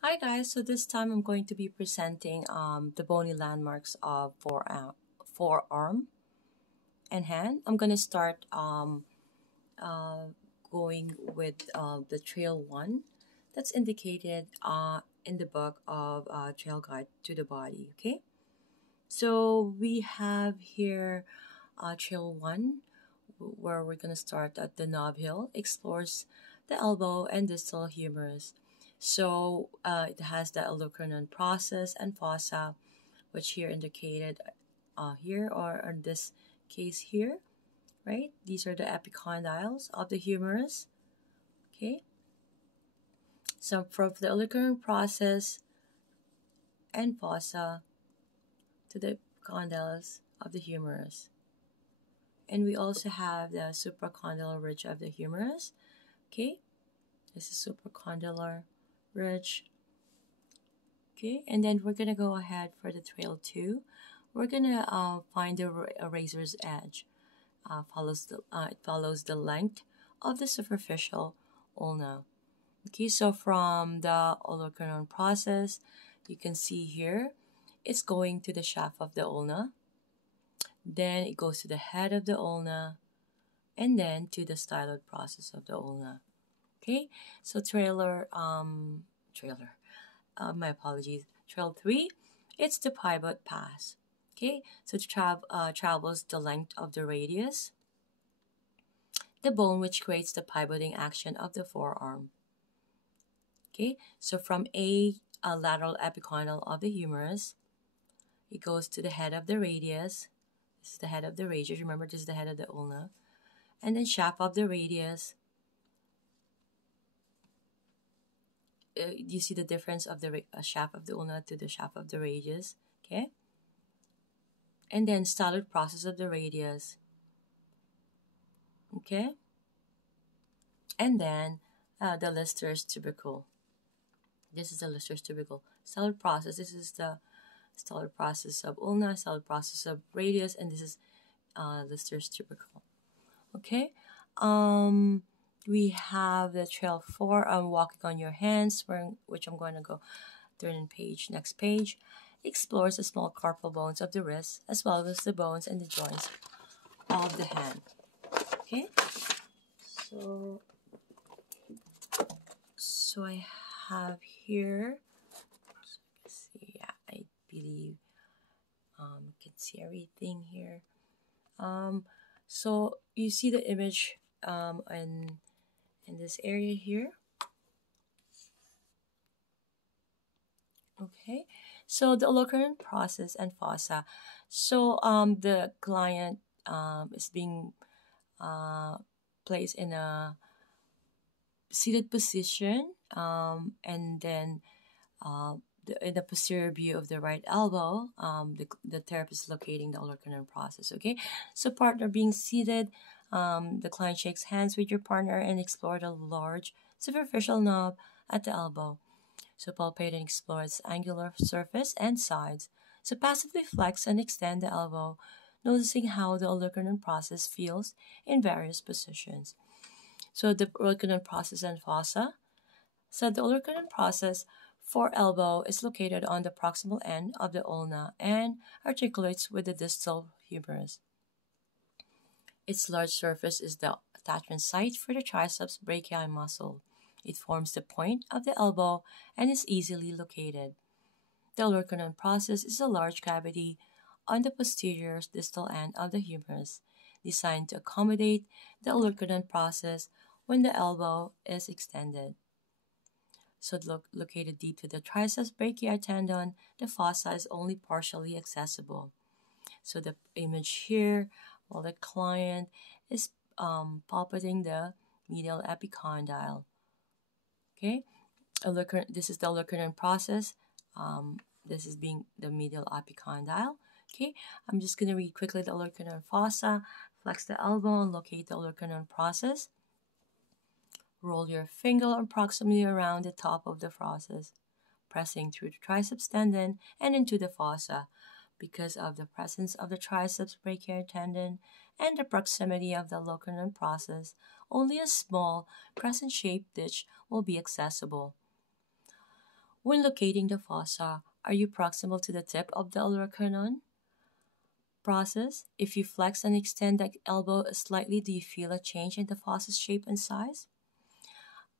Hi guys, so this time I'm going to be presenting the bony landmarks of forearm and hand. I'm going to start uh, going with the trail one that's indicated in the book of Trailguide to the Body. Okay, so we have here trail one where we're going to start at the knob heel, explores the elbow and distal humerus. So it has the olecranon process and fossa, which here indicated here or in this case here, right? These are the epicondyles of the humerus. Okay, so from the olecranon process and fossa to the condyles of the humerus. And we also have the supracondylar ridge of the humerus. Okay, this is supracondylar ridge. Okay, and then we're gonna go ahead for the trail two. We're gonna find a razor's edge. It follows the length of the superficial ulna. Okay, so from the olecranon process, you can see here, it's going to the shaft of the ulna. Then it goes to the head of the ulna, and then to the styloid process of the ulna. Okay, so my apologies, trail 3, it's the pivot pass. Okay, so it travels the length of the radius, the bone which creates the pivoting action of the forearm. Okay, so from a lateral epicondyle of the humerus, it goes to the head of the radius. This is the head of the radius. Remember, this is the head of the ulna. And then shaft of the radius. You see the difference of the shaft of the ulna to the shaft of the radius. Okay, and then styloid process of the radius. Okay, and then the Lister's tubercle. This is the Lister's tubercle. Styloid process. This is the styloid process of ulna, styloid process of radius, and this is Lister's tubercle. Okay, we have the trail 4. Walking on your hands, which I'm going to go next page. Explores the small carpal bones of the wrist as well as the bones and the joints of the hand. Okay, so I have here. Let's see, yeah, I believe you can see everything here. So you see the image in this area here. Okay, so the olecranon process and fossa. So the client is being placed in a seated position, and then in the posterior view of the right elbow, the therapist is locating the olecranon process. Okay, so partner being seated, the client shakes hands with your partner and explore the large superficial knob at the elbow. So palpate and explore its angular surface and sides. So passively flex and extend the elbow, noticing how the olecranon process feels in various positions. So the olecranon process and fossa. So the olecranon process for elbow is located on the proximal end of the ulna and articulates with the distal humerus. Its large surface is the attachment site for the triceps brachii muscle. It forms the point of the elbow and is easily located. The olecranon process is a large cavity on the posterior distal end of the humerus, designed to accommodate the olecranon process when the elbow is extended. So located deep to the triceps brachii tendon, the fossa is only partially accessible. So the image here, while the client is palpating the medial epicondyle. Okay, this is the olecranon process. This is being the medial epicondyle. Okay, I'm just going to read quickly the olecranon fossa. Flex the elbow and locate the olecranon process. Roll your finger approximately around the top of the process, pressing through the triceps tendon and into the fossa. Because of the presence of the triceps brachii tendon and the proximity of the olecranon process, only a small crescent-shaped ditch will be accessible. When locating the fossa, are you proximal to the tip of the olecranon process? If you flex and extend the elbow slightly, do you feel a change in the fossa's shape and size?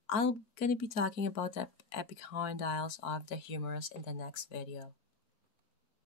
I'm going to be talking about the epicondyles of the humerus in the next video.